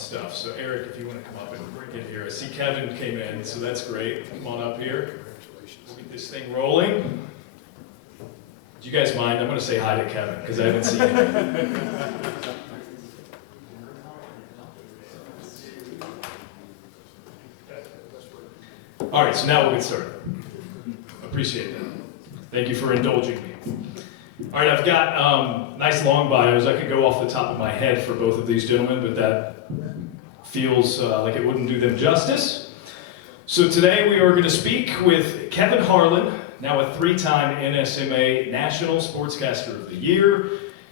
stuff. So Eric, if you want to come up and get here. I see Kevin came in, so that's great. Come on up here. We'll get this thing rolling. Do you guys mind? I'm going to say hi to Kevin because I haven't seen him. All right, so now we'll get started. Appreciate that. Thank you for indulging me. All right, I've got nice long bios. I could go off the top of my head for both of these gentlemen, but that feels like it wouldn't do them justice. So today we are going to speak with Kevin Harlan, now a three-time NSMA National Sportscaster of the Year.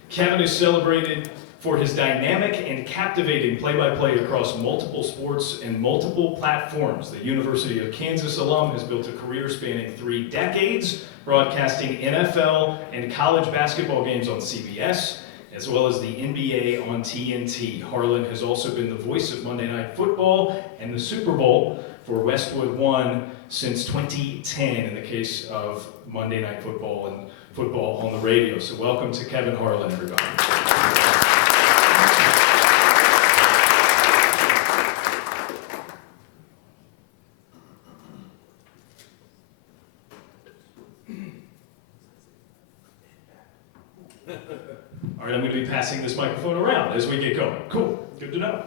Kevin is celebrated for his dynamic and captivating play-by-play across multiple sports and multiple platforms. The University of Kansas alum has built a career spanning 3 decades, broadcasting NFL and college basketball games on CBS, as well as the NBA on TNT. Harlan has also been the voice of Monday Night Football and the Super Bowl for Westwood One since 2010 in the case of Monday Night Football and football on the radio. So welcome to Kevin Harlan, everybody. All right, I'm going to be passing this microphone around as we get going. Cool, good to know.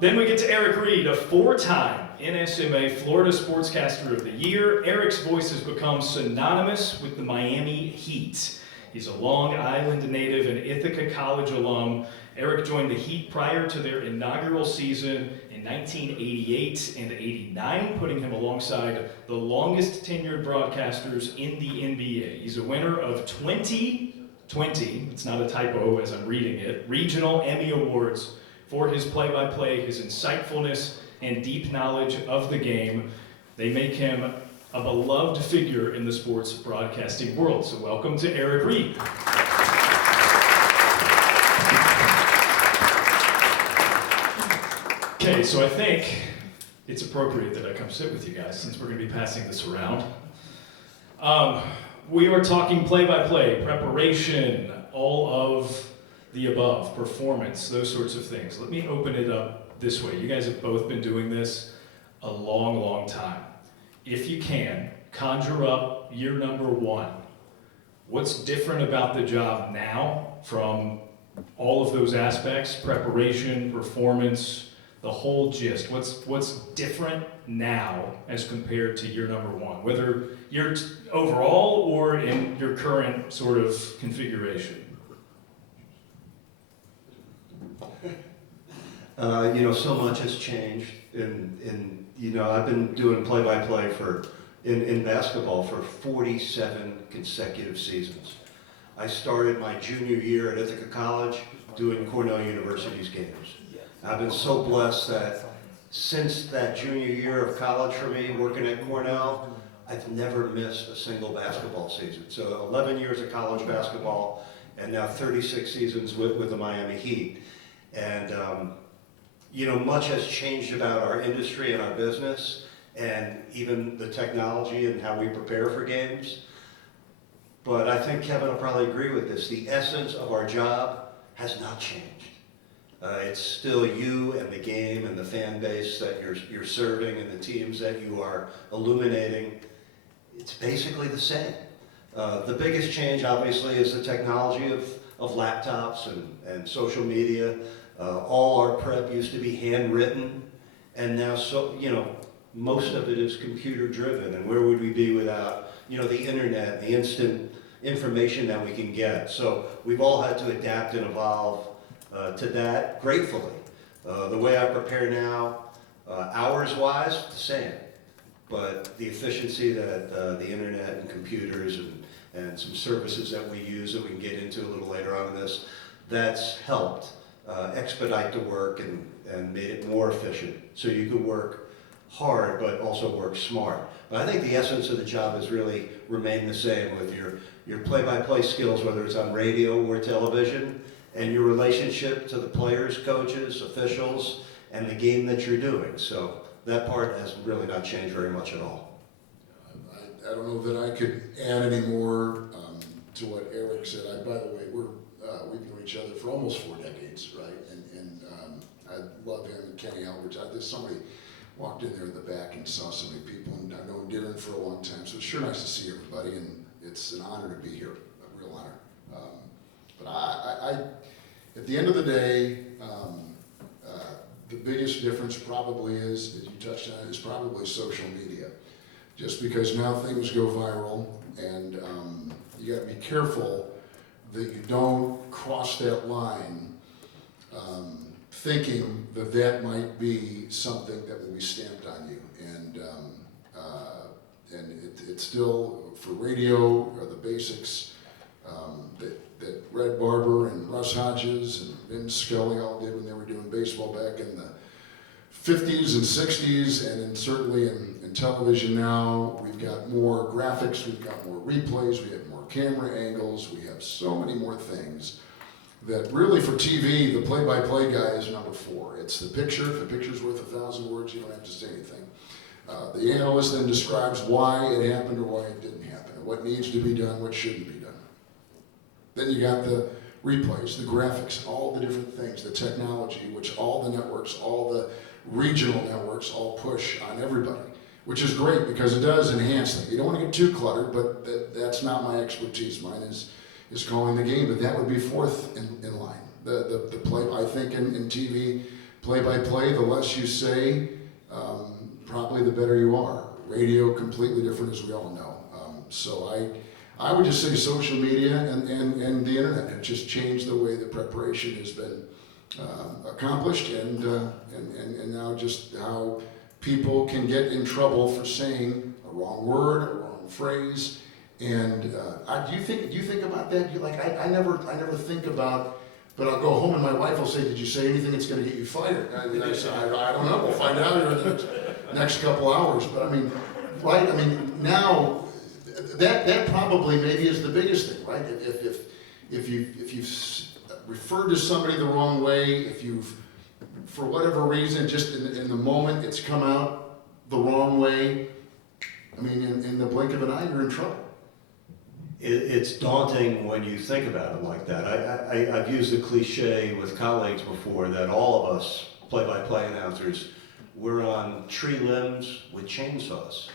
Then we get to Eric Reid, a 4-time NSMA Florida Sportscaster of the Year. Eric's voice has become synonymous with the Miami Heat. He's a Long Island native and Ithaca College alum. Eric joined the Heat prior to their inaugural season in 1988 and 89, putting him alongside the longest tenured broadcasters in the NBA. He's a winner of 20, it's not a typo as I'm reading it, regional Emmy Awards for his play-by-play, his insightfulness, and deep knowledge of the game. They make him a beloved figure in the sports broadcasting world. So welcome to Eric Reid. Okay, so I think it's appropriate that I come sit with you guys since we're going to be passing this around. We are talking play-by-play, preparation, all of the above, performance, those sorts of things. Let me open it up this way. You guys have both been doing this a long, long time. If you can, conjure up year number 1. What's different about the job now from all of those aspects, preparation, performance, the whole gist? What's different now as compared to year number 1, whether you're overall or in your current sort of configuration? So much has changed. I've been doing play-by-play in basketball for 47 consecutive seasons. I started my junior year at Ithaca College doing Cornell University's games. I've been so blessed that since that junior year of college for me, working at Cornell, I've never missed a single basketball season. So 11 years of college basketball and now 36 seasons with the Miami Heat. And much has changed about our industry and our business, and even the technology and how we prepare for games. But I think Kevin will probably agree with this. The essence of our job has not changed. It's still you and the game and the fan base that you're serving and the teams that you are illuminating. It's basically the same. The biggest change, obviously, is the technology of laptops and social media. All our prep used to be handwritten, and now most of it is computer driven. And where would we be without the internet, the instant information that we can get? So we've all had to adapt and evolve to that, gratefully. The way I prepare now, hours-wise, the same. But the efficiency that the internet and computers and some services that we use that we can get into a little later on in this, that's helped expedite the work and made it more efficient. So you can work hard, but also work smart. But I think the essence of the job has really remained the same with your play-by-play skills, whether it's on radio or television, and your relationship to the players, coaches, officials, and the game that you're doing. So that part has really not changed very much at all. I don't know that I could add any more to what Eric said. By the way, we've known each other for almost 4 decades, right? And Kenny Alberts. Somebody walked in there in the back and saw so many people, and I've known Darren for a long time, so it's sure nice to see everybody, and it's an honor to be here, a real honor. But at the end of the day, the biggest difference probably is, as you touched on, is probably social media. Just because now things go viral, and you got to be careful that you don't cross that line thinking that that might be something that will be stamped on you. And it's still, for radio, are the basics that Red Barber and Russ Hodges and Vince Scully all did when they were doing baseball back in the 50s and 60s, and certainly in television now. We've got more graphics, we've got more replays, we have more camera angles, we have so many more things that really for TV, the play-by-play guy is number 4. It's the picture. If the picture's worth 1,000 words, you don't have to say anything. The analyst then describes why it happened or why it didn't happen, and what needs to be done, what shouldn't be done. Then you got the replays, the graphics, all the different things, the technology, which all the networks, all the regional networks all push on everybody, which is great because it does enhance them. You don't want to get too cluttered, but that's not my expertise. Mine is calling the game, but that would be 4th in line. The play, I think in TV, play-by-play, the less you say, probably the better you are. Radio, completely different, as we all know. So I would just say social media and the internet have just changed the way the preparation has been accomplished, and now just how people can get in trouble for saying a wrong word, a wrong phrase. And do you think about that? I never think about. But I'll go home and my wife will say, "Did you say anything that's going to get you fired?" And I say, "I don't know. We'll find out here in the next couple hours." But I mean, right? I mean, now that probably maybe is the biggest thing, right? If you've referred to somebody the wrong way, if you've, for whatever reason, just in the moment, it's come out the wrong way. I mean, in the blink of an eye, you're in trouble. It's daunting when you think about it like that. I've used the cliche with colleagues before that all of us play-by-play announcers, we're on tree limbs with chainsaws.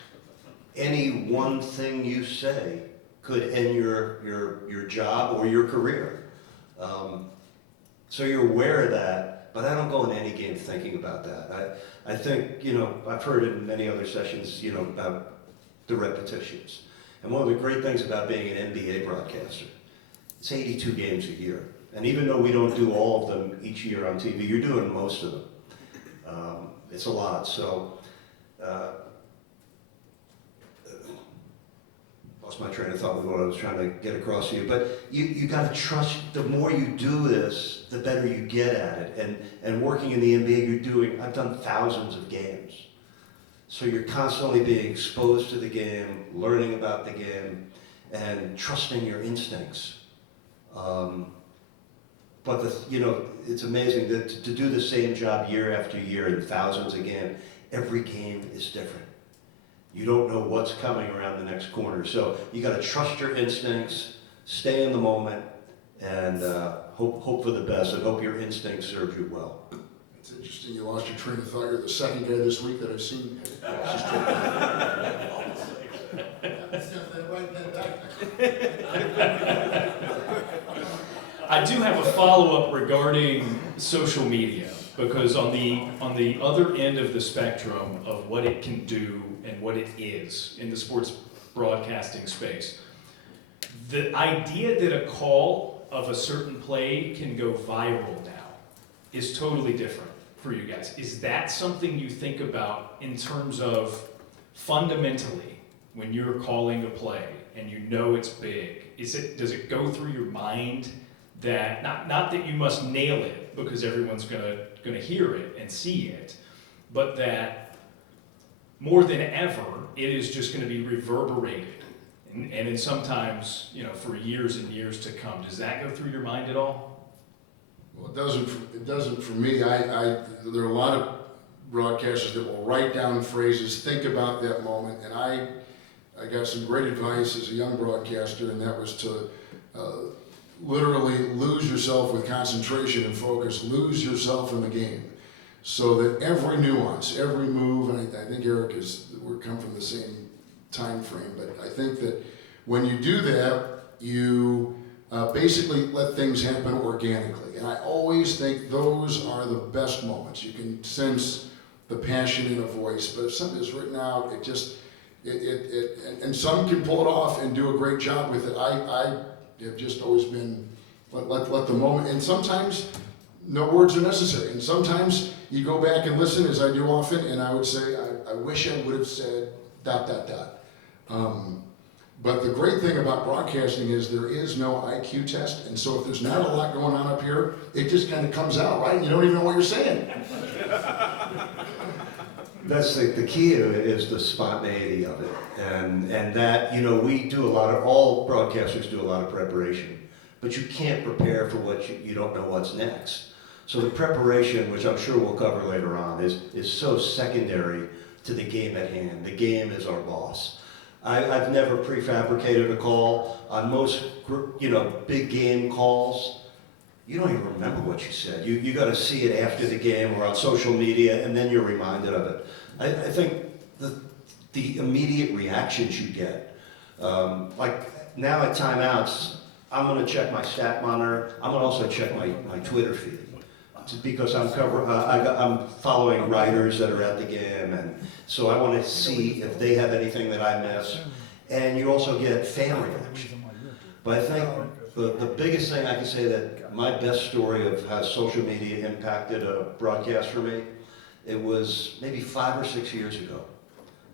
Any one thing you say could end your job or your career. So you're aware of that, but I don't go into any game thinking about that. I think, I've heard in many other sessions, about the repetitions. And one of the great things about being an NBA broadcaster, it's 82 games a year. And even though we don't do all of them each year on TV, you're doing most of them. It's a lot. So, lost my train of thought with what I was trying to get across to you. But you got to trust, the more you do this, the better you get at it. And working in the NBA, I've done thousands of games. So you're constantly being exposed to the game, learning about the game, and trusting your instincts. But it's amazing that to do the same job year after year in thousands of games, every game is different. You don't know what's coming around the next corner. So you got to trust your instincts, stay in the moment, and hope for the best, and hope your instincts serve you well. It's interesting you lost your train of thought. You're the second guy this week that I've seen. I do have a follow-up regarding social media, because on the other end of the spectrum of what it can do and what it is in the sports broadcasting space, the idea that a call of a certain play can go viral now is totally different for you guys. Is that something you think about in terms of fundamentally when you're calling a play and you know it's big? Does it go through your mind that not that you must nail it because everyone's gonna hear it and see it, but that more than ever it is just going to be reverberated and in sometimes for years and years to come? Does that go through your mind at all? Well, it doesn't for me. There are a lot of broadcasters that will write down phrases, think about that moment, and I got some great advice as a young broadcaster, and that was to literally lose yourself with concentration and focus, lose yourself in the game. so that every nuance, every move, and I think Eric we come from the same time frame, but I think that when you do that, you basically let things happen organically. And I always think those are the best moments. You can sense the passion in a voice, but if something is written out, it just, and some can pull it off and do a great job with it. I have just always been, let the moment, and sometimes no words are necessary. And sometimes you go back and listen, as I do often, and I would say, I wish I would have said ... But the great thing about broadcasting is there is no IQ test, and so if there's not a lot going on up here, it just kind of comes out, right? You don't even know what you're saying. That's the key to it, is the spontaneity of it. And that, you know, we do all broadcasters do a lot of preparation, but you can't prepare for what you don't know what's next. So the preparation, which I'm sure we'll cover later on, is so secondary to the game at hand. The game is our boss. I've never prefabricated a call. On most, big game calls, you don't even remember what you said. You got to see it after the game or on social media, and then you're reminded of it. I think the immediate reactions you get, like now at timeouts, I'm going to check my stat monitor. I'm going to also check my Twitter feed, because I'm following writers that are at the game, and so I want to see if they have anything that I miss. And you also get fan reaction. But I think the biggest thing I can say, that my best story of how social media impacted a broadcast for me, it was maybe 5 or 6 years ago.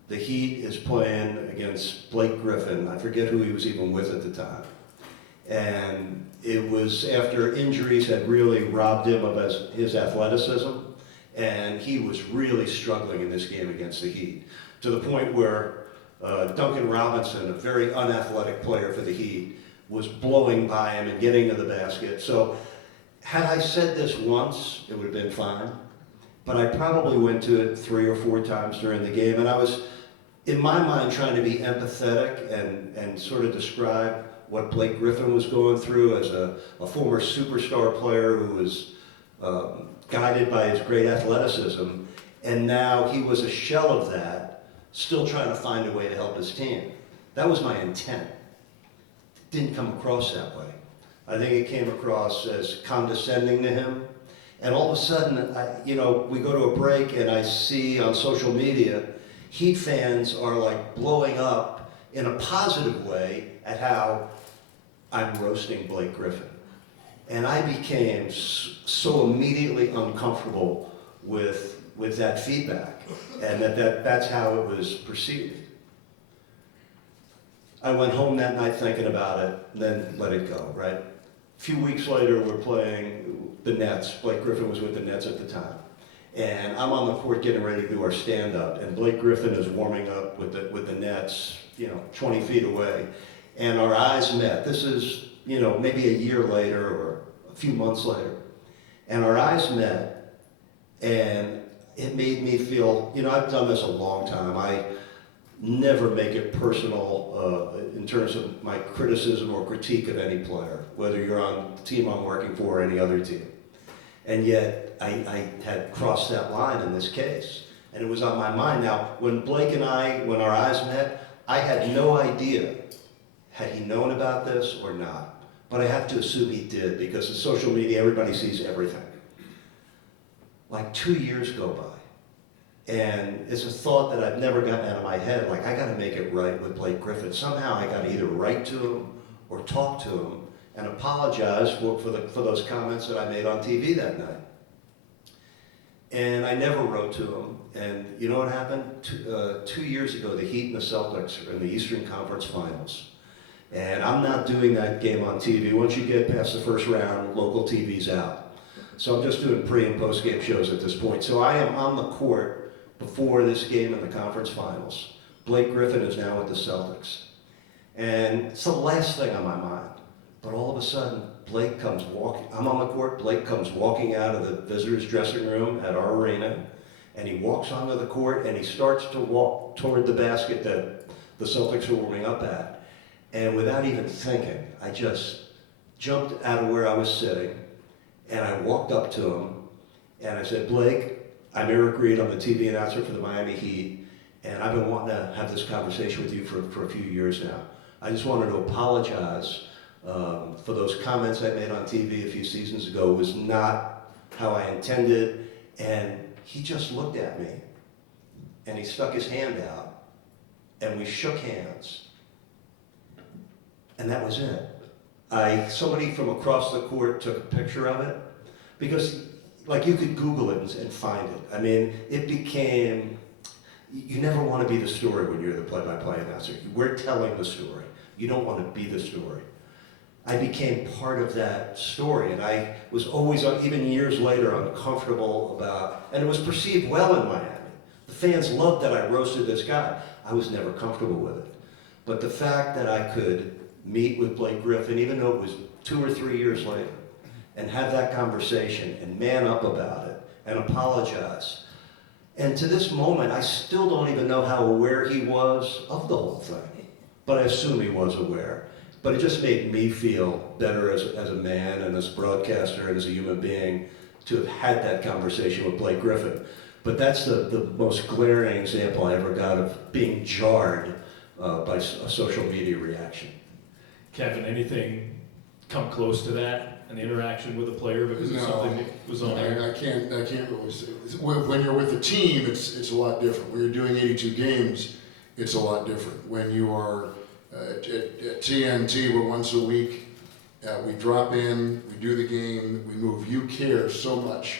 The Heat is playing against Blake Griffin. I forget who he was even with at the time. And it was after injuries had really robbed him of his athleticism, and he was really struggling in this game against the Heat, to the point where Duncan Robinson, a very unathletic player for the Heat, was blowing by him and getting to the basket. So had I said this once, it would have been fine, but I probably went to it 3 or 4 times during the game, and I was, in my mind, trying to be empathetic and sort of describe what Blake Griffin was going through as a former superstar player who was guided by his great athleticism, and now he was a shell of that, still trying to find a way to help his team. That was my intent. It didn't come across that way. I think it came across as condescending to him, and all of a sudden, we go to a break, and I see on social media, Heat fans are like blowing up in a positive way at how I'm roasting Blake Griffin. And I became so immediately uncomfortable with that feedback, and that's how it was perceived. I went home that night thinking about it, and then let it go, right? A few weeks later, we're playing the Nets. Blake Griffin was with the Nets at the time. And I'm on the court getting ready to do our stand-up, and Blake Griffin is warming up with the Nets, 20 feet away. And our eyes met. This is, maybe a year later or a few months later. And our eyes met, and it made me feel, I've done this a long time. I never make it personal in terms of my criticism or critique of any player, whether you're on the team I'm working for or any other team. And yet, I had crossed that line in this case, and it was on my mind. Now, when Blake and when our eyes met, I had no idea, had he known about this or not. But I have to assume he did, because in social media, everybody sees everything. Like 2 years go by, and it's a thought that I've never gotten out of my head, like, I gotta make it right with Blake Griffin. Somehow I gotta either write to him or talk to him and apologize for those comments that I made on TV that night. And I never wrote to him, and you know what happened? 2 years ago, the Heat and the Celtics are in the Eastern Conference Finals. And I'm not doing that game on TV. Once you get past the first round, local TV's out. So I'm just doing pre- and post-game shows at this point. So I am on the court before this game in the conference finals. Blake Griffin is now with the Celtics. And it's the last thing on my mind. But all of a sudden, Blake comes walking, I'm on the court, Blake comes walking out of the visitors' dressing room at our arena, and he walks onto the court, and he starts to walk toward the basket that the Celtics were warming up at. And without even thinking, I just jumped out of where I was sitting, and I walked up to him, and I said, Blake, I'm Eric Reid, I'm the TV announcer for the Miami Heat, and I've been wanting to have this conversation with you for a few years now. I just wanted to apologize for those comments I made on TV a few seasons ago. It was not how I intended, and he just looked at me, and he stuck his hand out, and we shook hands, and that was it. Somebody from across the court took a picture of it, because like you could Google it and find it. I mean, it became, you never want to be the story when you're the play-by-play announcer. We're telling the story. You don't want to be the story. I became part of that story, and I was always, even years later, uncomfortable about, and it was perceived well in Miami. The fans loved that I roasted this guy. I was never comfortable with it. But the fact that I could meet with Blake Griffin, even though it was 2 or 3 years later, and have that conversation and man up about it and apologize. And to this moment, I still don't even know how aware he was of the whole thing, but I assume he was aware. But it just made me feel better as a man and as a broadcaster and as a human being to have had that conversation with Blake Griffin. But that's the most glaring example I ever got of being jarred by a social media reaction. Kevin, anything come close to that? An interaction with a player because of something that was on air? I can't really say. When you're with a team, it's a lot different. When you're doing 82 games, it's a lot different. When you are at TNT, we're once a week, we drop in, we do the game, we move. You care so much,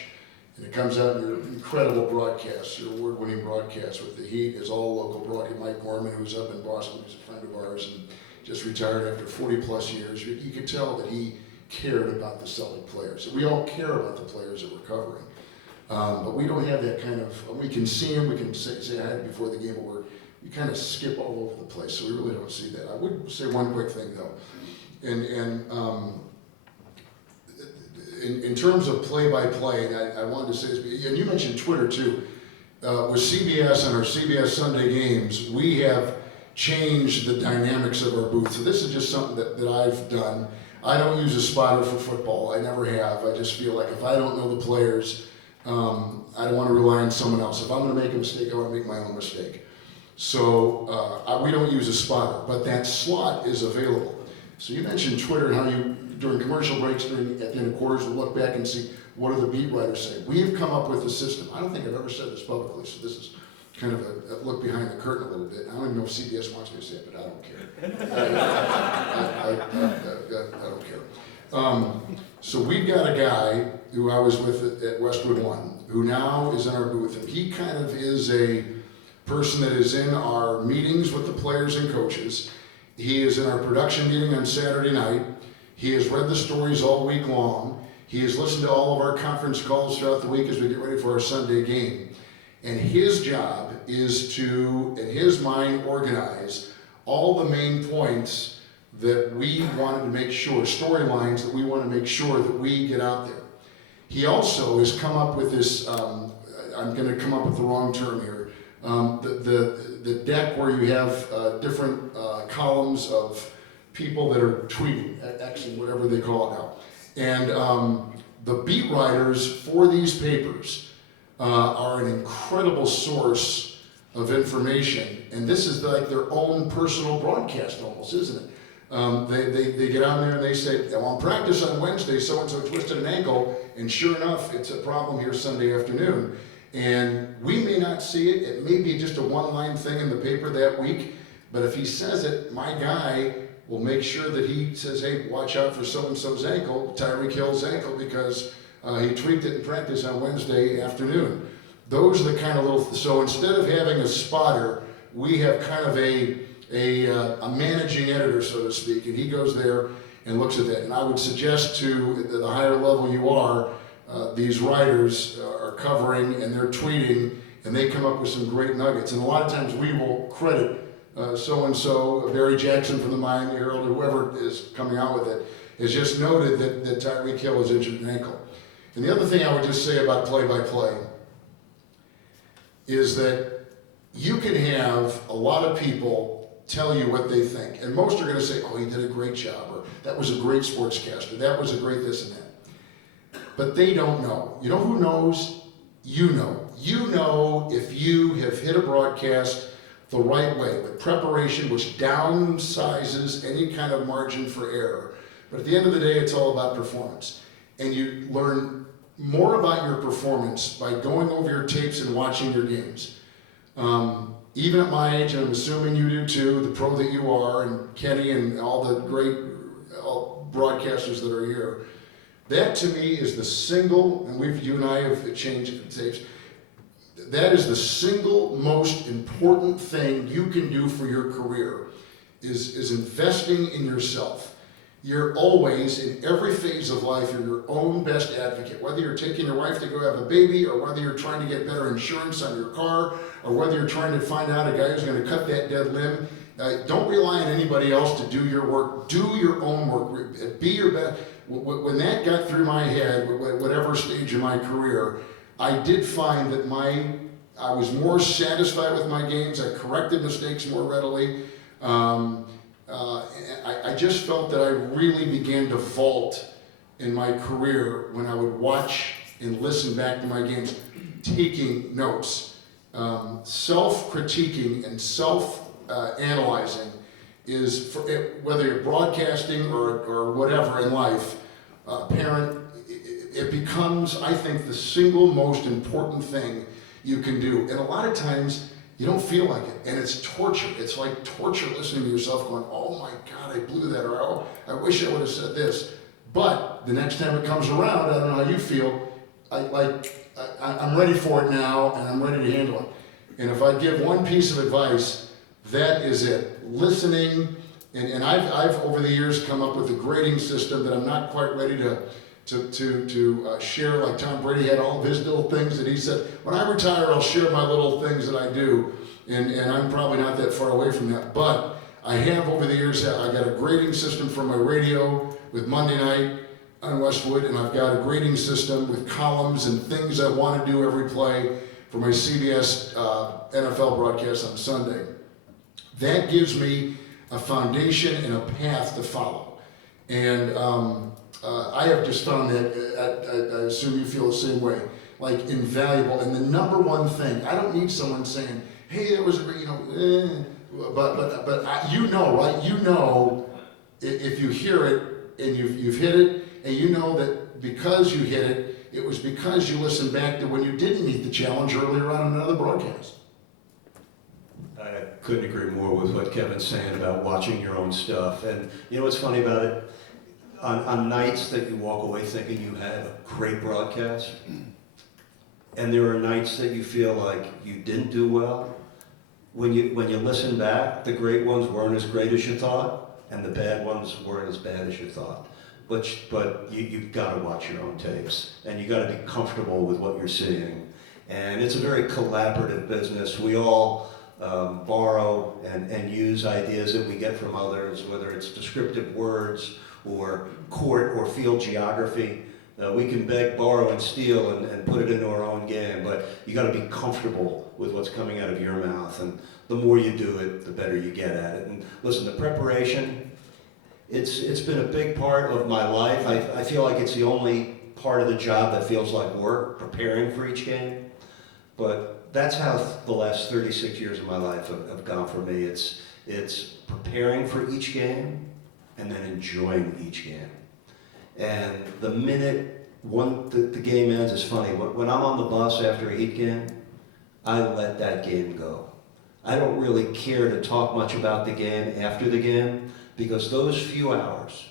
and it comes out in your incredible broadcasts, your award-winning broadcasts with the Heat is all local broadcast. Mike Gorman, who's up in Boston, who's a friend of ours and just retired after 40 plus years, you could tell that he cared about the Celtic players. We all care about the players that we're covering. But we don't have that kind of, we can see them, we can say hi before the game, but we kind of skip all over the place, so we really don't see that. I would say one quick thing though. In terms of play-by-play, I wanted to say this, and you mentioned Twitter too. With CBS and our CBS Sunday games, we have changed the dynamics of our booth. So this is just something that I've done. I don't use a spotter for football. I never have. I just feel like if I don't know the players, I don't want to rely on someone else. If I'm going to make a mistake, I want to make my own mistake. So we don't use a spotter, but that slot is available. So you mentioned Twitter and how you, during commercial breaks, at the end of quarters, will look back and see what do the beat writers say. We have come up with a system. I don't think I've ever said this publicly, so this is kind of a look behind the curtain a little bit. I don't even know if CBS wants me to say it, but I don't care. I don't care. So we've got a guy who I was with at Westwood One, who now is in our booth, and he kind of is a person that is in our meetings with the players and coaches. He is in our production meeting on Saturday night. He has read the stories all week long. He has listened to all of our conference calls throughout the week as we get ready for our Sunday game. And his job is to, in his mind, organize all the main points that we wanted to make sure, storylines that we want to make sure that we get out there. He also has come up with this, I'm going to come up with the wrong term here, the deck where you have different columns of people that are tweeting, Xing, whatever they call it now. And the beat writers for these papers are an incredible source of information, and this is like their own personal broadcast almost, isn't it? They get on there and they say, on practice on Wednesday, so-and-so twisted an ankle, and sure enough, it's a problem here Sunday afternoon. And we may not see it, it may be just a one-line thing in the paper that week, but if he says it, my guy will make sure that he says, hey, watch out for so-and-so's ankle, Tyreek Hill's ankle, because he tweaked it in practice on Wednesday afternoon. Those are the kind of little, so instead of having a spotter, we have kind of a managing editor, so to speak, and he goes there and looks at that. And I would suggest to the higher level you are, these writers are covering and they're tweeting and they come up with some great nuggets. And a lot of times we will credit so-and-so, Barry Jackson from the Miami Herald, or whoever is coming out with it, has just noted that Tyreek Hill has injured an ankle. And the other thing I would just say about play-by-play is that you can have a lot of people tell you what they think. And most are going to say, oh, he did a great job, or that was a great sportscaster, that was a great this and that. But they don't know. You know who knows? you know. You know if you have hit a broadcast the right way, with preparation, which downsizes any kind of margin for error. But at the end of the day, it's all about performance. And you learn more about your performance by going over your tapes and watching your games. Even at my age, and I'm assuming you do too, the pro that you are, and Kenny and all the great broadcasters that are here, that to me is the single, and you and I have changed tapes, that is the single most important thing you can do for your career, is investing in yourself. You're always, in every phase of life, you're your own best advocate. Whether you're taking your wife to go have a baby, or whether you're trying to get better insurance on your car, or whether you're trying to find out a guy who's going to cut that dead limb, don't rely on anybody else to do your work. Do your own work. Be your best. When that got through my head, whatever stage of my career, I did find that I was more satisfied with my games. I corrected mistakes more readily. I just felt that I really began to vault in my career when I would watch and listen back to my games, taking notes. Self-critiquing and self-analyzing is, whether you're broadcasting or whatever in life, parent, it becomes, I think, the single most important thing you can do. And a lot of times, you don't feel like it, and it's torture. It's like torture listening to yourself going, oh my God, I blew that, or oh, I wish I would have said this. But the next time it comes around, I don't know how you feel, I'm ready for it now, and I'm ready to handle it. And if I give one piece of advice, that is it. Listening, and I've over the years come up with a grading system that I'm not quite ready to share. Like Tom Brady had all of his little things that he said, when I retire, I'll share my little things that I do, and I'm probably not that far away from that. But I have over the years, I got a grading system for my radio with Monday Night on Westwood, and I've got a grading system with columns and things I want to do every play for my CBS NFL broadcast on Sunday. That gives me a foundation and a path to follow. And I have just found that, I assume you feel the same way, like invaluable. And the number one thing, I don't need someone saying, hey, that was, but you know, right? You know, if you hear it and you've hit it, and you know that because you hit it, it was because you listened back to when you didn't meet the challenge earlier on in another broadcast. I couldn't agree more with what Kevin's saying about watching your own stuff. And you know what's funny about it? On nights that you walk away thinking you had a great broadcast, and there are nights that you feel like you didn't do well, when you listen back, the great ones weren't as great as you thought, and the bad ones weren't as bad as you thought. But you've got to watch your own tapes, and you got to be comfortable with what you're seeing. And it's a very collaborative business. We all borrow and use ideas that we get from others, whether it's descriptive words or court or field geography. We can beg, borrow, and steal and put it into our own game, but you got to be comfortable with what's coming out of your mouth, and the more you do it, the better you get at it. And listen, the preparation, it's been a big part of my life. I feel like it's the only part of the job that feels like work, preparing for each game, but that's how the last 36 years of my life have gone for me. It's preparing for each game, and then enjoying each game. And the minute the game ends, it's funny, when I'm on the bus after a Heat game, I let that game go. I don't really care to talk much about the game after the game, because those few hours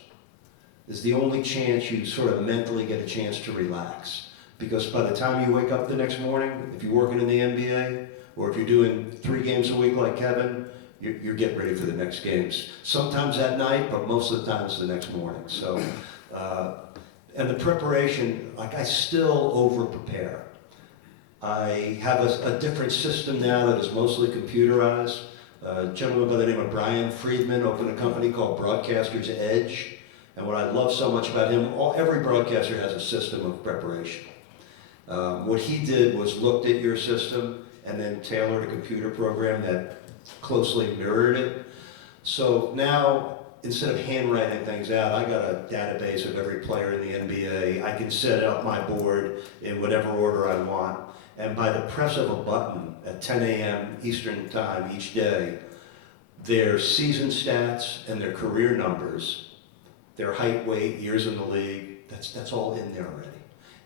is the only chance you sort of mentally get a chance to relax. Because by the time you wake up the next morning, if you're working in the NBA, or if you're doing 3 games a week like Kevin, you're getting ready for the next games. Sometimes at night, but most of the time it's the next morning. So, and the preparation, like I still over-prepare. I have a different system now that is mostly computerized. A gentleman by the name of Brian Friedman opened a company called Broadcaster's Edge. And what I love so much about him, every broadcaster has a system of preparation. What he did was looked at your system and then tailored a computer program that closely mirrored it. So now, instead of handwriting things out, I got a database of every player in the NBA. I can set up my board in whatever order I want. And by the press of a button at 10 a.m. Eastern time each day, their season stats and their career numbers, their height, weight, years in the league, that's all in there already.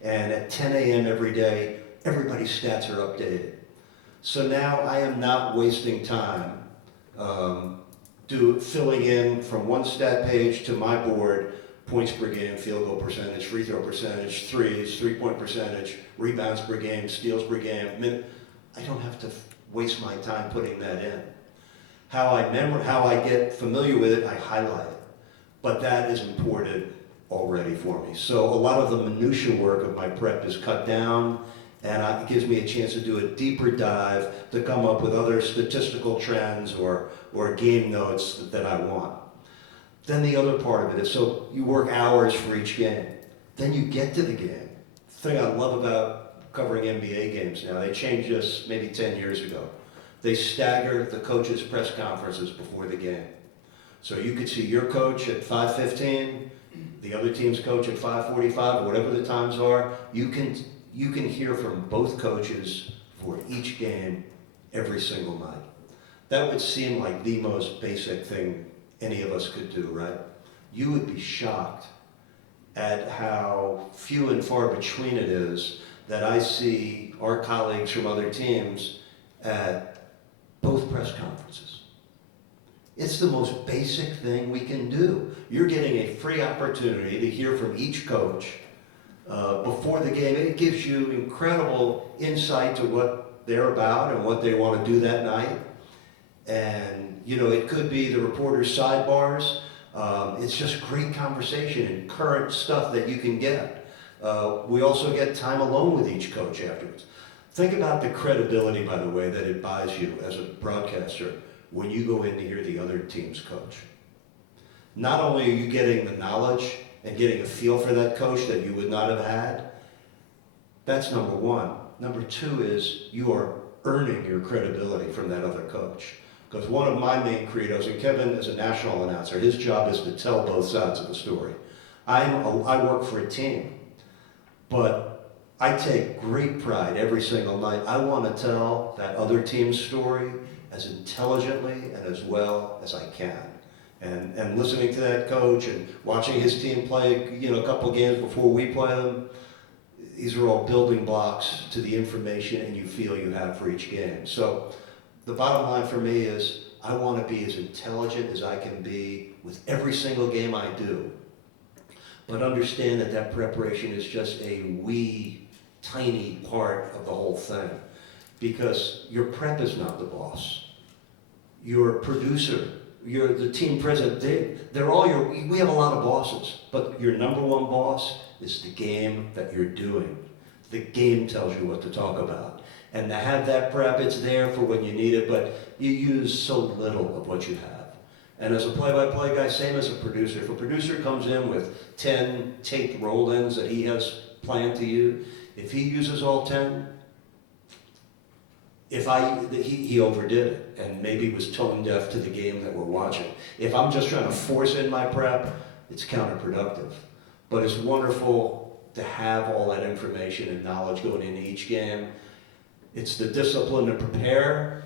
And at 10 a.m. every day, everybody's stats are updated. So now I am not wasting time filling in from one stat page to my board, points per game, field goal percentage, free throw percentage, threes, three-point percentage, rebounds per game, steals per game. I don't have to waste my time putting that in. How I get familiar with it, I highlight it. But that is imported already for me. So a lot of the minutia work of my prep is cut down, and it gives me a chance to do a deeper dive to come up with other statistical trends or game notes that I want. Then the other part of it is, so you work hours for each game. Then you get to the game. The thing I love about covering NBA games now, they changed this maybe 10 years ago. They stagger the coaches' press conferences before the game. So you could see your coach at 5:15, the other team's coach at 5:45, whatever the times are. You can hear from both coaches for each game every single night. That would seem like the most basic thing any of us could do, right? You would be shocked at how few and far between it is that I see our colleagues from other teams at both press conferences. It's the most basic thing we can do. You're getting a free opportunity to hear from each coach before the game. It gives you incredible insight to what they're about and what they want to do that night. And, it could be the reporters' sidebars. It's just great conversation and current stuff that you can get. We also get time alone with each coach afterwards. Think about the credibility, by the way, that it buys you as a broadcaster when you go in to hear the other team's coach. Not only are you getting the knowledge and getting a feel for that coach that you would not have had, that's number one. Number two is you are earning your credibility from that other coach. Because one of my main credos, and Kevin is a national announcer, his job is to tell both sides of the story. I work for a team, but I take great pride every single night. I want to tell that other team's story as intelligently and as well as I can. And listening to that coach and watching his team play, a couple games before we play them, these are all building blocks to the information and you feel you have for each game. So the bottom line for me is I want to be as intelligent as I can be with every single game I do. But understand that preparation is just a wee, tiny part of the whole thing. Because your prep is not the boss. Your producer, the team president, they're all we have a lot of bosses, but your number one boss is the game that you're doing. The game tells you what to talk about. And to have that prep, it's there for when you need it, but you use so little of what you have. And as a play-by-play guy, same as a producer. If a producer comes in with 10 taped roll-ins that he has planned to use, if he uses all 10, he overdid it and maybe was tone deaf to the game that we're watching. If I'm just trying to force in my prep, it's counterproductive. But it's wonderful to have all that information and knowledge going into each game. It's the discipline to prepare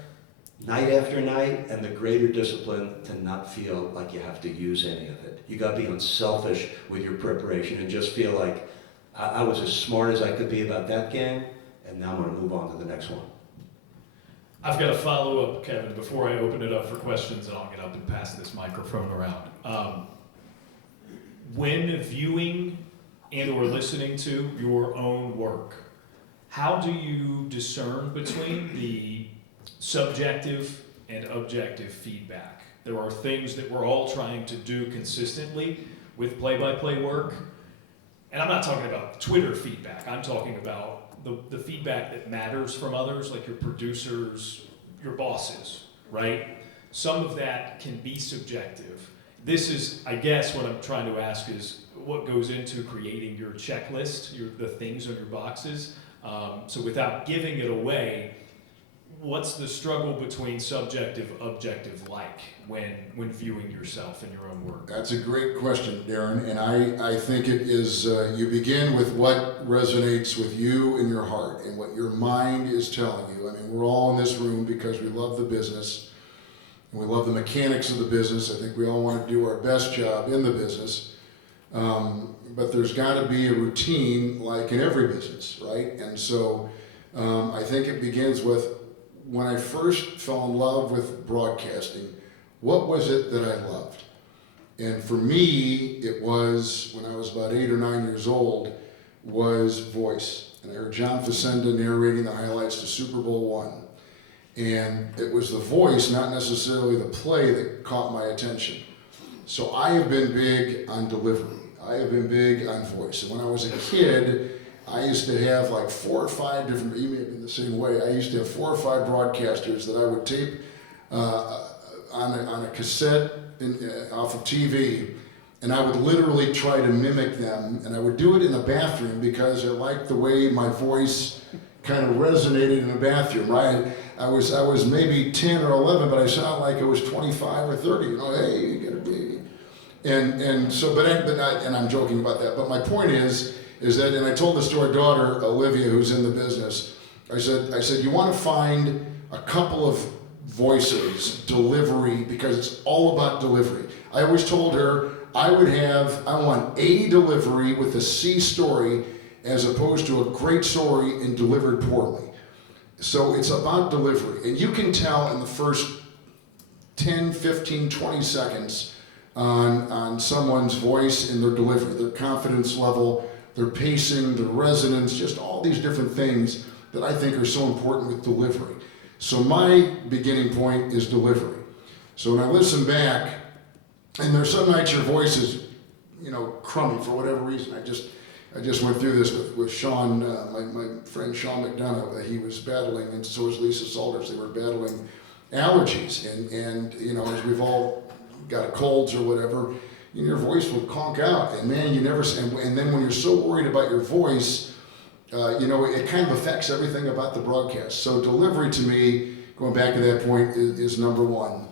night after night and the greater discipline to not feel like you have to use any of it. You gotta be unselfish with your preparation and just feel like I was as smart as I could be about that game and now I'm gonna move on to the next one. I've got a follow-up, Kevin, before I open it up for questions, and I'll get up and pass this microphone around. When viewing and or listening to your own work, how do you discern between the subjective and objective feedback? There are things that we're all trying to do consistently with play-by-play work, and I'm not talking about Twitter feedback, I'm talking about the feedback that matters from others, like your producers, your bosses, right? Some of that can be subjective. This is, I guess, what I'm trying to ask is what goes into creating your checklist, the things on your boxes. So without giving it away, what's the struggle between subjective, objective like when viewing yourself in your own work? That's a great question, Darren, and I think it is, you begin with what resonates with you in your heart and what your mind is telling you. I mean, we're all in this room because we love the business and we love the mechanics of the business. I think we all want to do our best job in the business, but there's got to be a routine like in every business, right? And so I think it begins with when I first fell in love with broadcasting, what was it that I loved? And for me, it was, when I was about 8 or 9 years old, was voice. And I heard John Facenda narrating the highlights to Super Bowl I. And it was the voice, not necessarily the play, that caught my attention. So I have been big on delivery. I have been big on voice. And when I was a kid, I used to have like 4 or 5 different, you may have been the same way, I used to have 4 or 5 broadcasters that I would tape on a cassette off of TV, and I would literally try to mimic them, and I would do it in a bathroom because I liked the way my voice kind of resonated in a bathroom, right? I was maybe 10 or 11, but I sounded like I was 25 or 30, you know, hey, you got a baby. And so, and I'm joking about that, but my point is that, and I told this to our daughter, Olivia, who's in the business, I said, you want to find a couple of voices, delivery, because it's all about delivery. I always told her I want A delivery with a C story as opposed to a great story and delivered poorly. So it's about delivery. And you can tell in the first 10, 15, 20 seconds on someone's voice and their delivery, their confidence level, their pacing, their resonance, just all these different things that I think are so important with delivery. So my beginning point is delivery. So when I listen back, and there's some nights your voice is, you know, crummy for whatever reason. I just went through this with Sean, my friend Sean McDonough. He was battling, and so was Lisa Salters. They were battling allergies, and you know, as we've all got colds or whatever, your voice would conk out, and man, you never. And then when you're so worried about your voice, you know, it kind of affects everything about the broadcast. So delivery to me, going back to that point, is number one.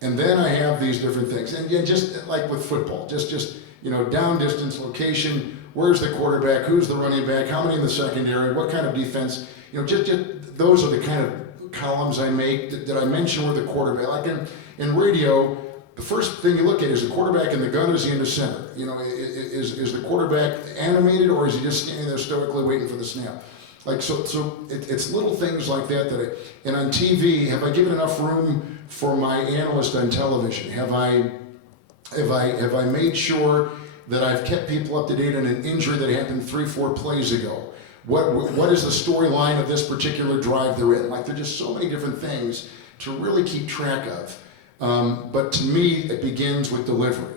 And then I have these different things. And yeah, just like with football, just you know, down distance, location, where's the quarterback, who's the running back, how many in the secondary, what kind of defense, you know, just those are the kind of columns I make. Did I mention where the quarterback, like in radio, the first thing you look at is the quarterback in the gun, or is he in the center? You know, is the quarterback animated, or is he just standing there stoically waiting for the snap? Like, so it's little things like that and on TV, have I given enough room for my analyst on television? Have I made sure that I've kept people up to date on an injury that happened 3-4 plays ago? What is the storyline of this particular drive they're in? Like, there are just so many different things to really keep track of. But to me, it begins with delivery.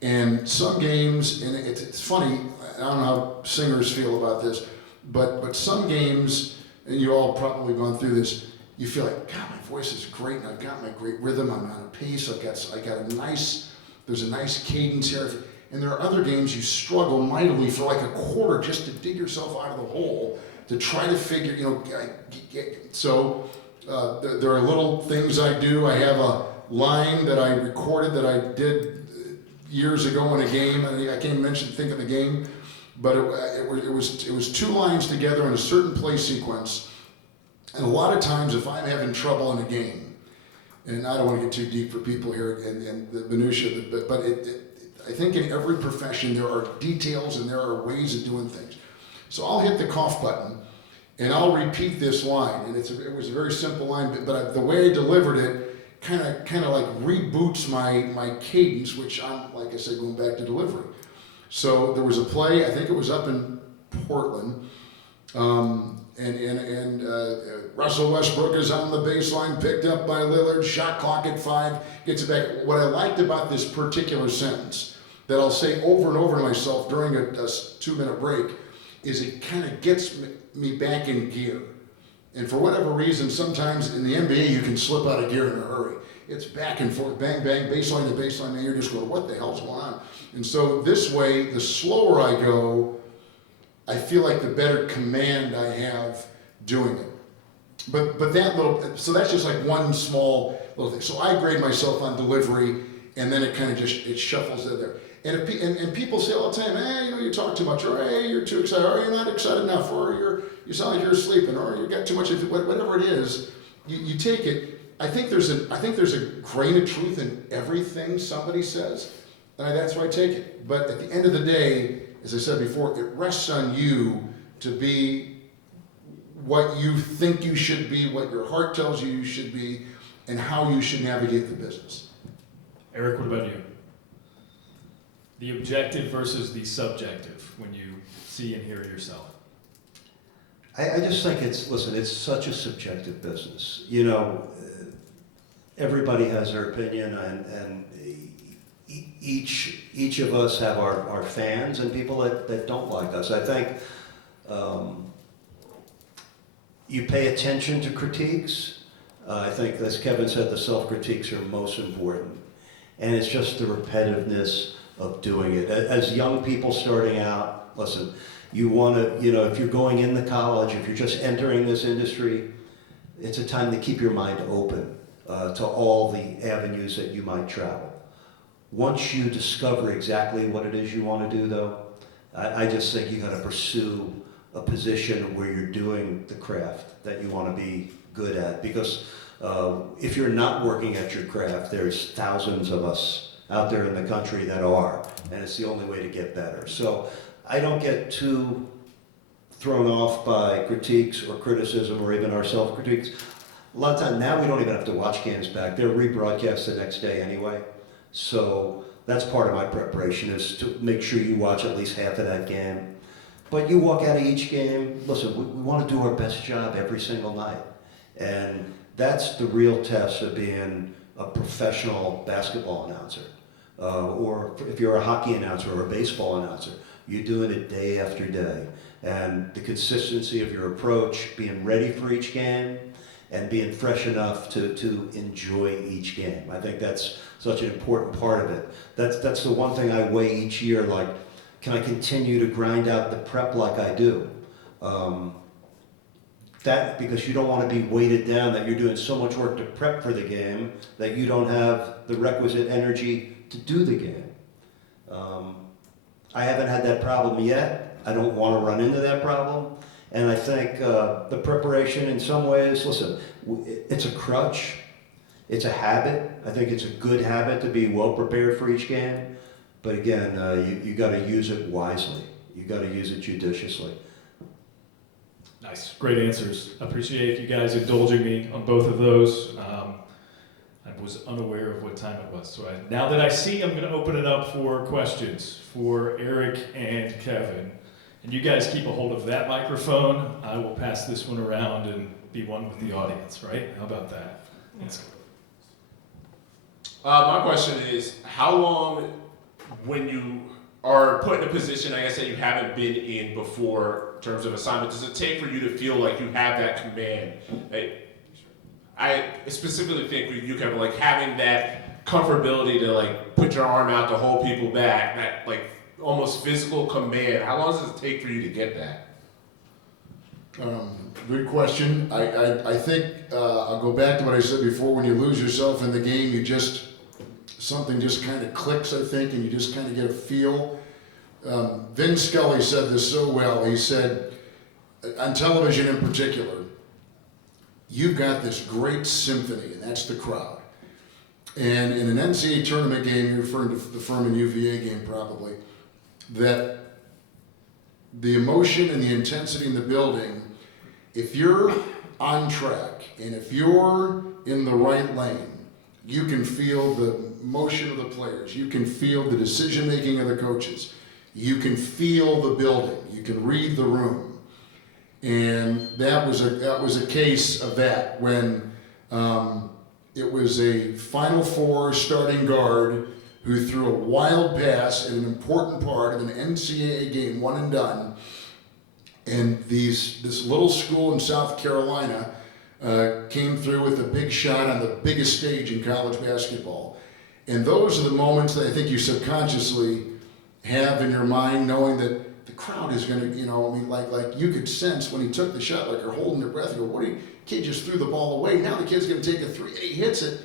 And some games, and it's funny, I don't know how singers feel about this, but some games, and you all probably gone through this, you feel like, God, my voice is great, and I've got my great rhythm, I'm on a pace, there's a nice cadence here. And there are other games you struggle mightily for like a quarter just to dig yourself out of the hole, to try to figure, you know, there are little things I do. I have a line that I recorded that I did years ago in a game. I can't think of the game, but it was 2 lines together in a certain play sequence. And a lot of times, if I'm having trouble in a game, and I don't want to get too deep for people here and the minutia, but I think in every profession there are details and there are ways of doing things. So I'll hit the cough button and I'll repeat this line, and it was a very simple line, but the way I delivered it kind of like reboots my cadence, which I'm, like I said, going back to delivery. So there was a play, I think it was up in Portland, and Russell Westbrook is on the baseline, picked up by Lillard, shot clock at 5, gets it back. What I liked about this particular sentence that I'll say over and over to myself during a 2-minute break is it kind of gets me back in gear. And for whatever reason, sometimes in the NBA you can slip out of gear in a hurry. It's back and forth, bang, bang, baseline to baseline, and you're just going, what the hell's going on? And so this way, the slower I go, I feel like the better command I have doing it. But that little, so that's just like one small little thing. So I grade myself on delivery, and then it kind of just, it shuffles in there. And, and people say all the time, you know, you talk too much, or hey, you're too excited, or you're not excited enough, or you sound like you're sleeping, or you got too much, whatever it is, you take it. I think there's a grain of truth in everything somebody says, and that's why I take it. But at the end of the day, as I said before, it rests on you to be what you think you should be, what your heart tells you you should be, and how you should navigate the business. Eric, what about you? The objective versus the subjective when you see and hear yourself. I just think it's such a subjective business. You know, everybody has their opinion, and each of us have our fans and people that don't like us. I think you pay attention to critiques. I think, as Kevin said, the self-critiques are most important. And it's just the repetitiveness of doing it. As young people starting out, listen, you want to, you know, if you're going into college, if you're just entering this industry, it's a time to keep your mind open to all the avenues that you might travel. Once you discover exactly what it is you want to do, though, I just think you got to pursue a position where you're doing the craft that you want to be good at. Because if you're not working at your craft, there's thousands of us out there in the country that are, and it's the only way to get better. So I don't get too thrown off by critiques or criticism or even our self-critiques. A lot of times now we don't even have to watch games back. They're rebroadcast the next day anyway. So that's part of my preparation, is to make sure you watch at least half of that game. But you walk out of each game, listen, we want to do our best job every single night. And that's the real test of being a professional basketball announcer. Or if you're a hockey announcer or a baseball announcer, you're doing it day after day. And the consistency of your approach, being ready for each game, and being fresh enough to enjoy each game. I think that's such an important part of it. That's the one thing I weigh each year, like, can I continue to grind out the prep like I do? That, because you don't want to be weighted down, that you're doing so much work to prep for the game that you don't have the requisite energy to do the game. I haven't had that problem yet. I don't want to run into that problem. And I think the preparation in some ways, listen, it's a crutch. It's a habit. I think it's a good habit to be well prepared for each game. But again, you got to use it wisely. You got to use it judiciously. Nice, great answers. I appreciate you guys indulging me on both of those. I was unaware of what time it was. So now that I see, I'm going to open it up for questions for Eric and Kevin. And you guys keep a hold of that microphone. I will pass this one around and be one with the audience, right? How about that? Let's go. My question is, how long, when you are put in a position, I guess, that you haven't been in before in terms of assignment, does it take for you to feel like you have that command? I specifically think with you, Kevin, like having that comfortability to like put your arm out to hold people back, that like almost physical command. How long does it take for you to get that? Good question. I think I'll go back to what I said before. When you lose yourself in the game, something just kind of clicks, I think, and you just kind of get a feel. Vin Scully said this so well. He said, on television in particular, you've got this great symphony, and that's the crowd. And in an NCAA tournament game, you're referring to the Furman UVA game probably, that the emotion and the intensity in the building, if you're on track and if you're in the right lane, you can feel the motion of the players, you can feel the decision making of the coaches, you can feel the building, you can read the room. And that was a case of that when it was a Final Four starting guard who threw a wild pass in an important part of an NCAA game, one and done. And this little school in South Carolina came through with a big shot on the biggest stage in college basketball. And those are the moments that I think you subconsciously have in your mind, knowing that the crowd is going to, you know, I mean, like you could sense when he took the shot, like you're holding your breath. You go, what are you? Kid just threw the ball away. Now the kid's going to take a three, and he hits it.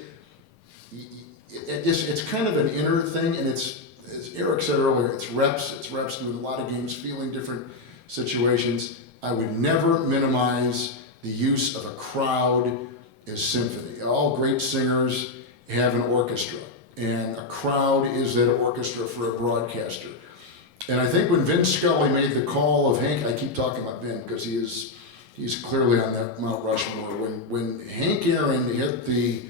It's kind of an inner thing, and it's, as Eric said earlier, it's reps doing a lot of games, feeling different situations. I would never minimize the use of a crowd as symphony. All great singers have an orchestra, and a crowd is that orchestra for a broadcaster. And I think when Vince Scully made the call of Hank, I keep talking about Vin because he's clearly on that Mount Rushmore. When Hank Aaron hit the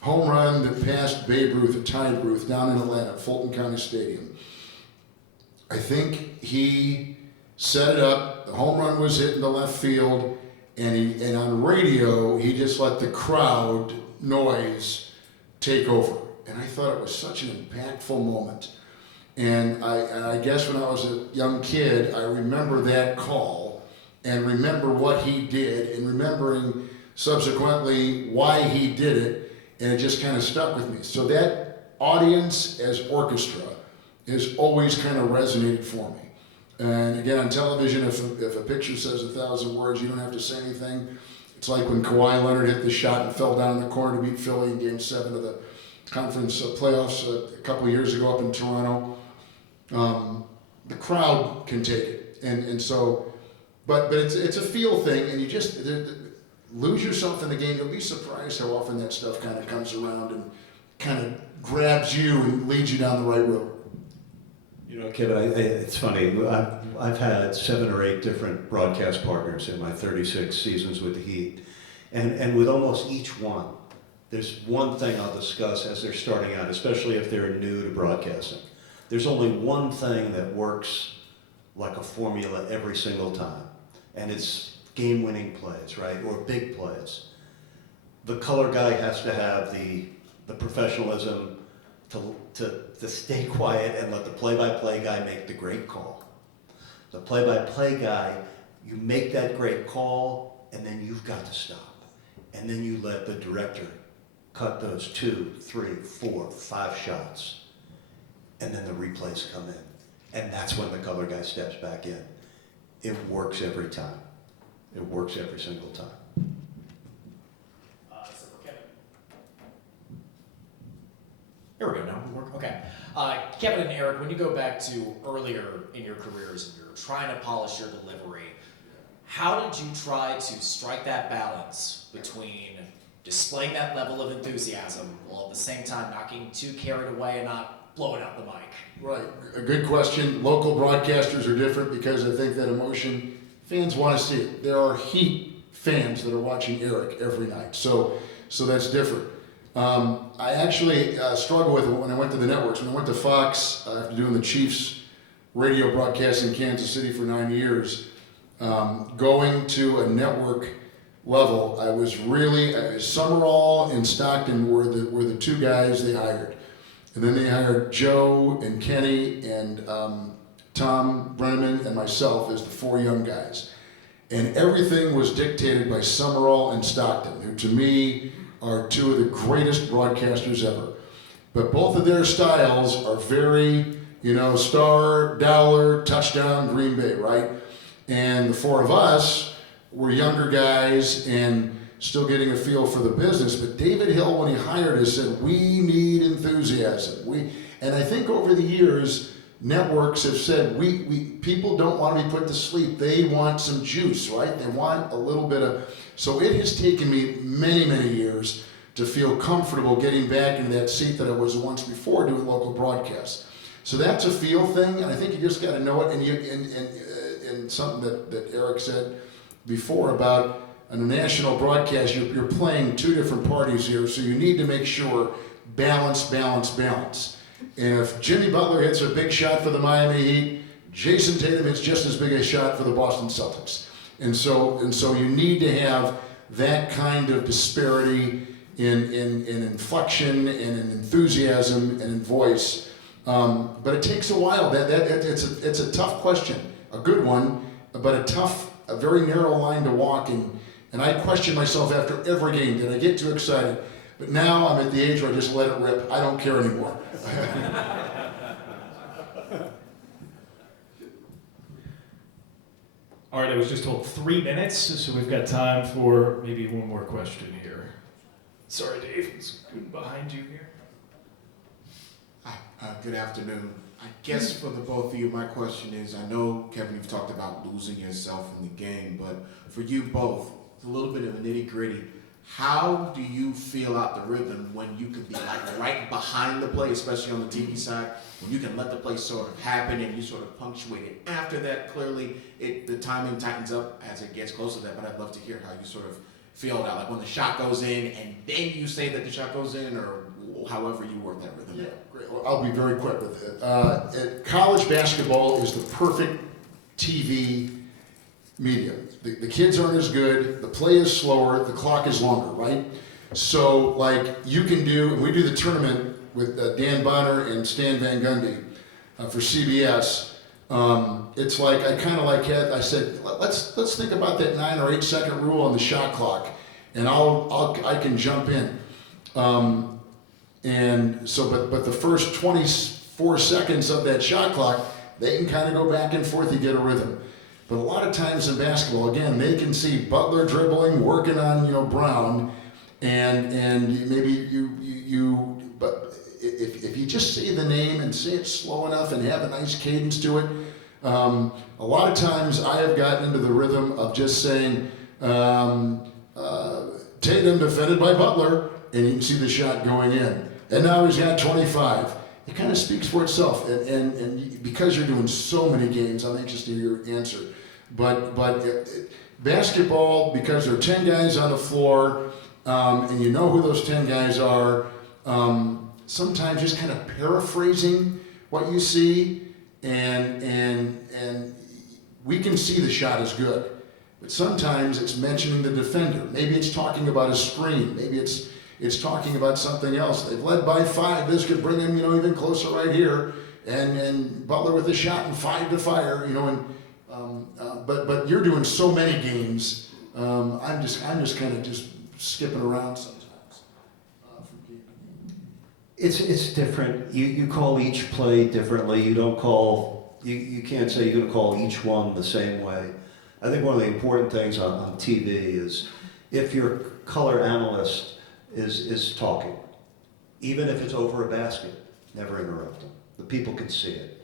home run that passed Babe Ruth, or tied Ruth, down in Atlanta at Fulton County Stadium, I think he set it up. The home run was hit in the left field, and on radio he just let the crowd noise take over. And I thought it was such an impactful moment. And I guess when I was a young kid, I remember that call and remember what he did and remembering subsequently why he did it, and it just kind of stuck with me. So that audience as orchestra has always kind of resonated for me. And again, on television, if a picture says 1,000 words, you don't have to say anything. It's like when Kawhi Leonard hit the shot and fell down in the corner to beat Philly in Game 7 of the conference playoffs a couple of years ago up in Toronto. The crowd can take it, and so, but it's a feel thing, and you just lose yourself in the game. You'll be surprised how often that stuff kind of comes around and kind of grabs you and leads you down the right road. You know, Kevin, it's funny. I've had 7 or 8 different broadcast partners in my 36 seasons with the Heat, and with almost each one, there's one thing I'll discuss as they're starting out, especially if they're new to broadcasting. There's only one thing that works like a formula every single time, and it's game-winning plays, right, or big plays. The color guy has to have the professionalism to stay quiet and let the play-by-play guy make the great call. The play-by-play guy, you make that great call, and then you've got to stop. And then you let the director cut those 2, 3, 4, 5 shots. And then the replays come in. And that's when the color guy steps back in. It works every time. It works every single time. So for Kevin. Here we go, now we work, okay. Kevin and Eric, when you go back to earlier in your careers and you're trying to polish your delivery, how did you try to strike that balance between displaying that level of enthusiasm while at the same time not getting too carried away and not blowing out the mic? Right, a good question. Local broadcasters are different because I think that emotion, fans want to see it. There are Heat fans that are watching Eric every night, so that's different. I actually struggle with it when I went to the networks. When I went to Fox, after doing the Chiefs radio broadcast in Kansas City for 9 years, going to a network level, I was really, Summerall and Stockton were the 2 guys they hired. And then they hired Joe and Kenny and Tom Brenneman and myself as the 4 young guys. And everything was dictated by Summerall and Stockton, who to me are 2 of the greatest broadcasters ever. But both of their styles are very, star, dollar, touchdown, Green Bay, right? And the 4 of us were younger guys and still getting a feel for the business, but David Hill, when he hired us, said, we need enthusiasm. And I think over the years, networks have said, people don't want to be put to sleep. They want some juice, right? They want a little bit of, so it has taken me many, many years to feel comfortable getting back into that seat that I was once before doing local broadcasts. So that's a feel thing, and I think you just got to know it, and something that Eric said before about on a national broadcast, you're playing 2 different parties here, so you need to make sure balance. And if Jimmy Butler hits a big shot for the Miami Heat, Jason Tatum hits just as big a shot for the Boston Celtics. And so you need to have that kind of disparity in inflection and in enthusiasm and in voice. But it takes a while. It's a tough question, a good one, but a very narrow line to walk in. And I question myself after every game, did I get too excited? But now I'm at the age where I just let it rip. I don't care anymore. All right, I was just told 3 minutes, so we've got time for maybe one more question here. Sorry, Dave, it's behind you here. Hi, good afternoon. I guess for the both of you, my question is, I know, Kevin, you've talked about losing yourself in the game, but for you both, it's a little bit of a nitty-gritty. How do you feel out the rhythm when you could be like right behind the play, especially on the TV side, when you can let the play sort of happen and you sort of punctuate it? After that, clearly, the timing tightens up as it gets closer to that, but I'd love to hear how you sort of feel that, like when the shot goes in and then you say that the shot goes in, or however you work that rhythm. Yeah, great. Well, I'll be very quick with it. College basketball is the perfect TV medium. The kids aren't as good, the play is slower, the clock is longer, right? So, like, you can do, and we do the tournament with Dan Bonner and Stan Van Gundy for CBS. It's like, I said, let's think about that 9 or 8 second rule on the shot clock, and I can jump in. And so, but the first 24 seconds of that shot clock, they can kind of go back and forth, you get a rhythm. But a lot of times in basketball, again, they can see Butler dribbling, working on, Brown, and maybe but if you just say the name and say it slow enough and have a nice cadence to it, a lot of times I have gotten into the rhythm of just saying, Tatum defended by Butler, and you can see the shot going in. And now he's got 25. It kind of speaks for itself, and because you're doing so many games, I'm anxious to hear your answer. But basketball, because there are 10 guys on the floor, and you know who those 10 guys are, sometimes just kind of paraphrasing what you see, and we can see the shot is good. But sometimes it's mentioning the defender. Maybe it's talking about a screen. Maybe it's talking about something else. They've led by 5. This could bring them, even closer right here. And Butler with a shot and 5 to fire, but you're doing so many games. I'm just kind of just skipping around sometimes. It's different. You call each play differently. You don't call, you can't say you're going to call each one the same way. I think one of the important things on TV is if your color analyst is talking, even if it's over a basket, never interrupt them. The people can see it.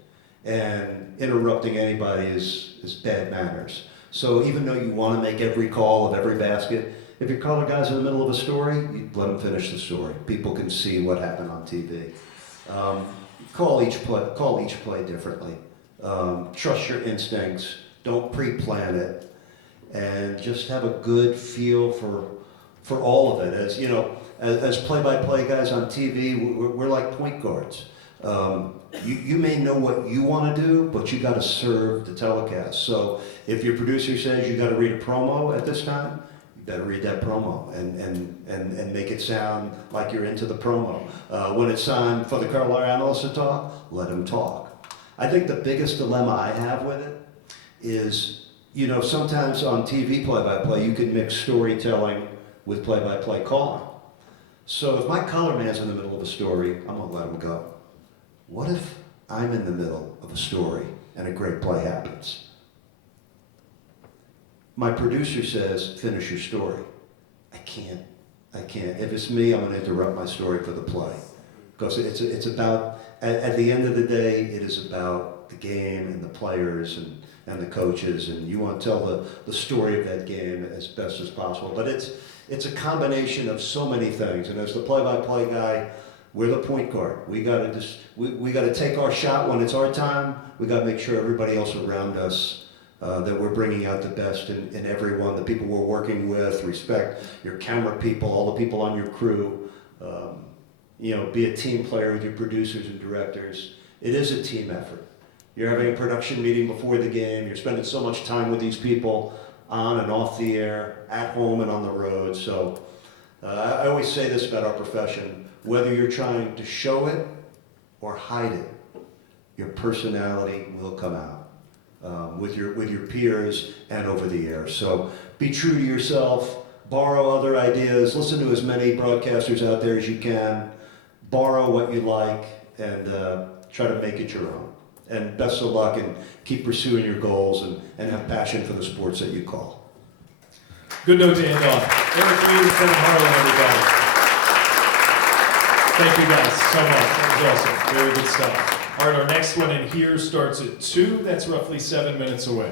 And interrupting anybody is bad manners. So even though you want to make every call of every basket, if your color guy's in the middle of a story, you let him finish the story. People can see what happened on TV. Call each play differently. Trust your instincts. Don't pre-plan it, and just have a good feel for all of it. As you know, as play-by-play guys on TV, we're like point guards. You may know what you want to do, but you got to serve the telecast. So if your producer says you got to read a promo at this time, you better read that promo and make it sound like you're into the promo. When it's time for the color analyst to talk, let him talk. I think the biggest dilemma I have with it is, sometimes on TV play-by-play, you can mix storytelling with play-by-play calling. So if my color man's in the middle of a story, I'm gonna let him go. What if I'm in the middle of a story and a great play happens? My producer says, finish your story. I can't. If it's me, I'm gonna interrupt my story for the play. Because it's about, at the end of the day, it is about the game and the players and the coaches, and you want to tell the story of that game as best as possible. But it's a combination of so many things, and as the play-by-play guy, we're the point guard. We gotta take our shot when it's our time. We gotta make sure everybody else around us that we're bringing out the best in everyone, the people we're working with. Respect your camera people, all the people on your crew. Be a team player with your producers and directors. It is a team effort. You're having a production meeting before the game. You're spending so much time with these people on and off the air, at home and on the road. So I always say this about our profession: whether you're trying to show it or hide it, your personality will come out with your peers and over the air. So be true to yourself. Borrow other ideas. Listen to as many broadcasters out there as you can. Borrow what you like and try to make it your own. And best of luck, and keep pursuing your goals, and have passion for the sports that you call. Good note to end on. Eric Reid and Kevin Harlan, everybody. Thank you guys so much. That was awesome. Very good stuff. All right, our next one in here starts at 2. That's roughly 7 minutes away.